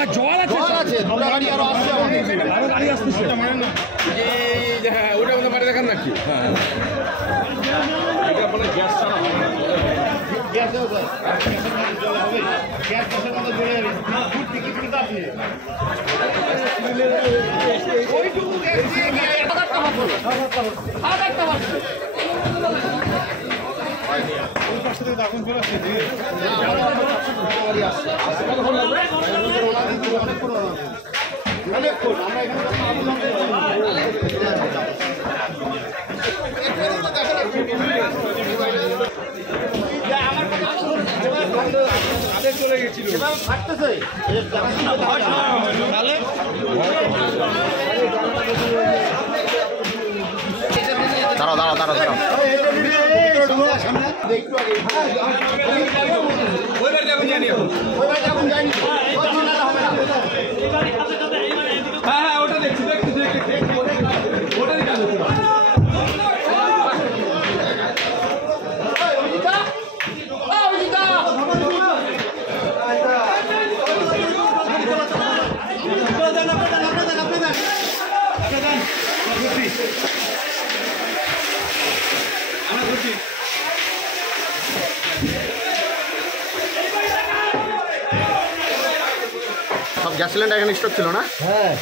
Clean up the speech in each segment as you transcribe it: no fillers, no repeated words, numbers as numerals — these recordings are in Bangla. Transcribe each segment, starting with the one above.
না জল আছে দুটো গাড়ি আরো আসছে আরো গাড়ি আসতেছে হ্যাঁ ওটা আমাদের বাড়ি দেখান নাকি হ্যাঁ এটা মানে গ্যাস ছাড়া গ্যাস হবে গ্যাস গ্যাসের মধ্যে জ্বলে যাবে ফুট টিকিট কিনতে আপনি ওইটুকু গ্যাস দিয়ে গিয়ে 1000 টাকা পড়লো 1000 টাকা ওই পাশে থেকে আগুন চলে আসছে অনেকক্ষণ আমরা এখানে চলে গেছিল থাকতেছে দাঁড়াও দাঁড়াও দাঁড়াও দাঁড়াও হ্যাঁ ওটা দেখছি সব গ্যাস সিলিন্ডার এখানে স্টক ছিল না? হ্যাঁ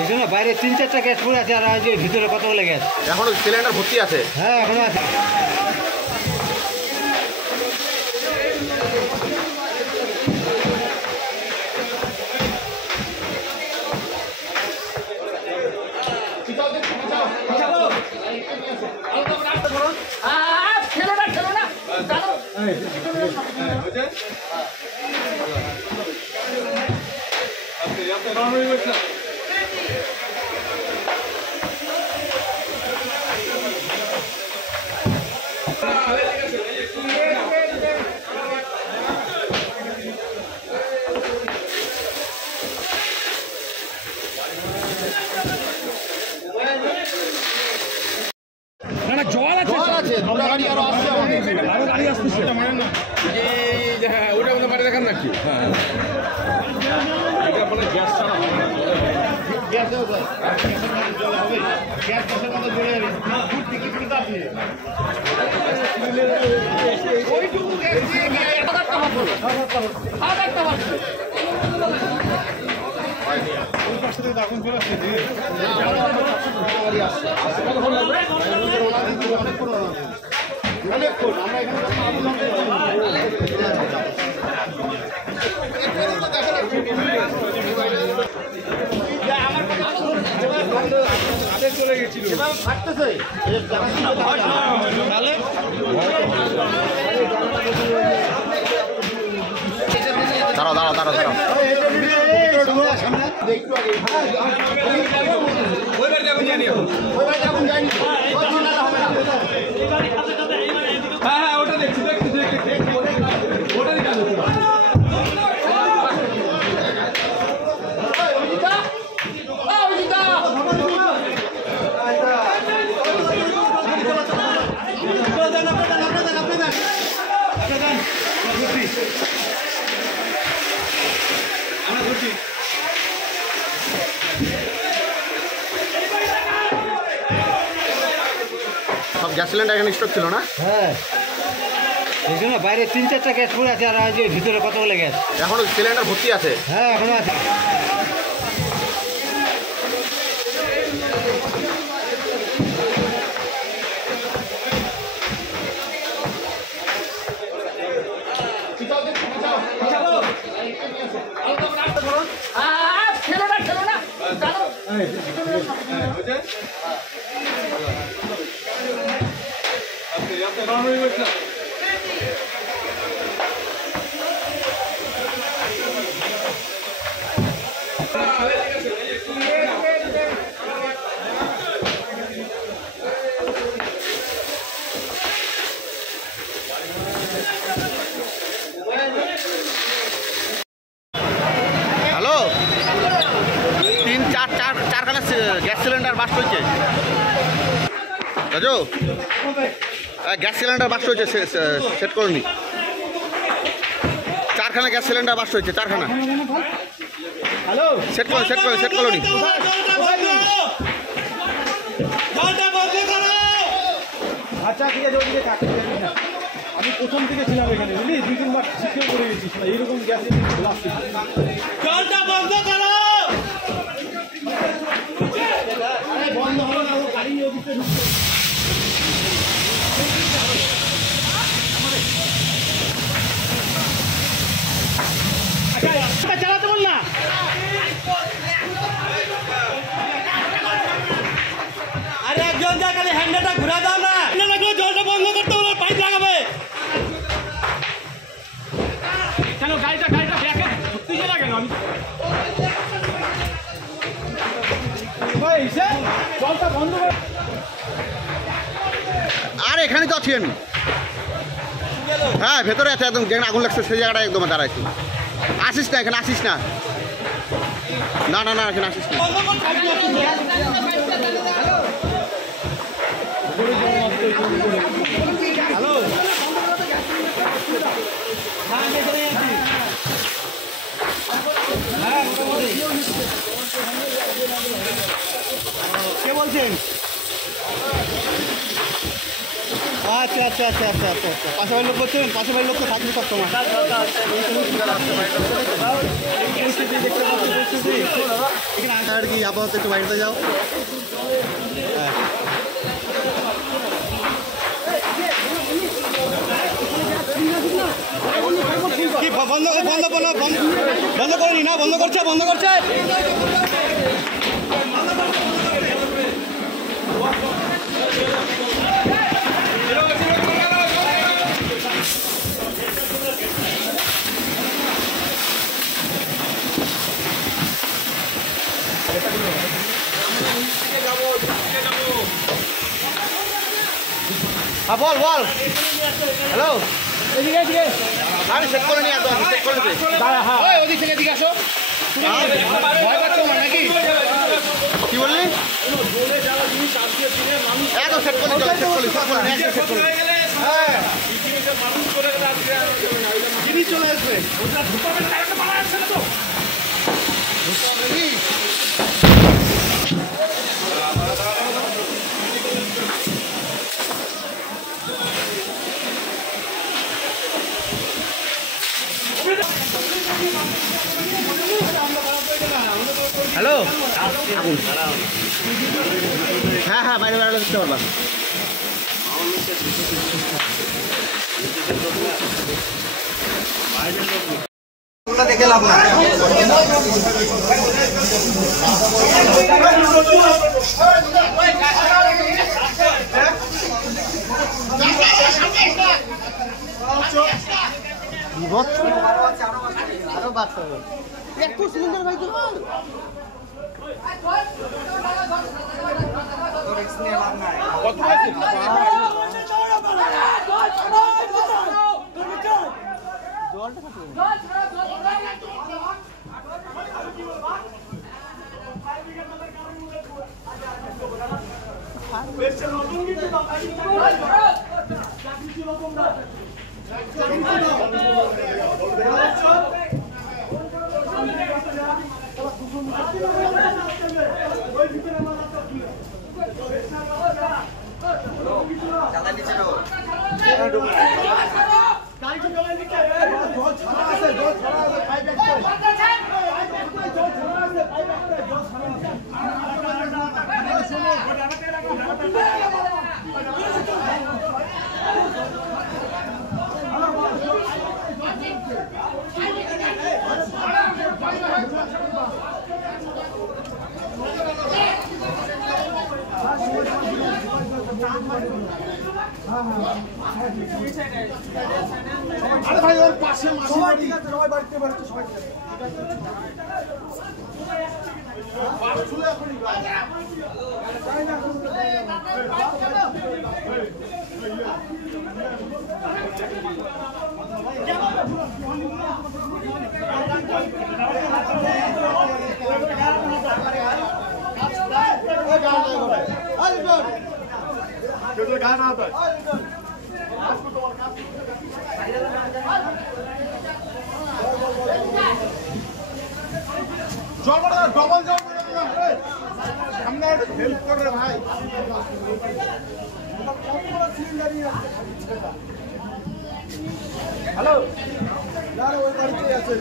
এই জন্য বাইরে 3-4টা গ্যাস পড়ে আছে আর আজ ভিতরে কতগুলো গ্যাস এখনো সিলিন্ডার ভর্তি আছে। হ্যাঁ এখনো আছে না জল আছে দুটো গাড়ি আরো আসছে আরো গাড়ি আসতেছে হ্যাঁ ওটা আমাদের বাড়ি দেখান নাকি হ্যাঁ এটা মানে গ্যাস ছাড়া গ্যাস হবে গ্যাস গ্যাসের মধ্যে জ্বলে যাবে ফুট টিকিট কিনতে আপনি ওইটুকু গ্যাস দিয়ে গিয়ে 1000 টাকা পড়লো 1000 টাকা ওই পাশে থেকে আগুন চলে আসছে অনেকক্ষণ আমরা এখানে চলে গেছিল থাকতেছে দাঁড়াও দাঁড়াও দাঁড়াও দাঁড়াও একটু আগে ওই বাড়িতে এখন জানি ওই বাড়িতে এখন জানি হ্যাঁ হ্যাঁ ওটা দেখছি ওটা দিকে সব গ্যাস সিলিন্ডার এখানে স্টক ছিল না? হ্যাঁ এই জন্য বাইরে 3-4টা গ্যাস পড়ে আছে আর আজ ভিতরে কতগুলো গ্যাস এখনো সিলিন্ডার ভর্তি আছে। হ্যাঁ এখনো আছে হ্যালো, 3-4 গ্যাস সিলিন্ডার বাস্ট হয়েছে। রাজু, গ্যাস সিলিন্ডার বাস্ট হয়েছে, সেট করুন। 4 4খানা গ্যাস সিলিন্ডার বাস্ট হয়েছে, 4খানা। হ্যালো, সেট করো নি। আচ্ছা ঠিক আছে, ওইদিকে কাকে না, আমি প্রথম থেকে ছিলাম এখানে, বুঝলি, 2-3 বার শিক্ষা করে গেছিস না, এইরকম গ্যাস জলটা বন্ধ করো। বন্ধ হলো না, ও গাড়ি অফিসে ঢুকছে। আচ্ছা চালাতে বল না। আরে একজন যা খালি হ্যান্ডেলটা ঘুরা দাও না, জলটা বন্ধ করতে হলো, পাইপ লাগাবে। কেন গাড়িটা ব্যাকে ধরতেছে না কেন? আমি জলটা বন্ধ করে। আর এখানে তো আছি আমি। হ্যাঁ ভেতরে আছে, একদম যেখানে আগুন লাগছে সেই জায়গাটা একদম দাঁড়াইছি। আসিস না এখানে, আসিস না, এখানে আসিস না। হ্যালো, কে বলছেন? আচ্ছা, পাশাপাশি লোক বলছেন, পাশাপাশি লোক তো থাকবে সব সময়। আর কি আপাতত একটু বাড়িতে যাও। কি বন্ধ করিনি না? বন্ধ করছে। হ্যাঁ বল। হ্যালো, আরে সেট করে নি, একদম সেট করে নিতে। ওদিক থেকে এদিকে আসো। ভয় পাচ্ছ না নাকি? কি বললি? একদম সেট করে হ্যাঁ, জিনিস চলে আসবে। হ্যালো, হ্যাঁ বাইরে দেখতে পারবা। দেখে লাভ না। আরো বাচ্চা একটু সিলিন্ডার ভাই তো আরে ভাই ওর পাশে মাসি বাড়ি সবাই বাড়িতে সবাই গান আতা है ডবল জল সামনে হেল্প করে ভাই হ্যালো ওই বাড়িতে আছে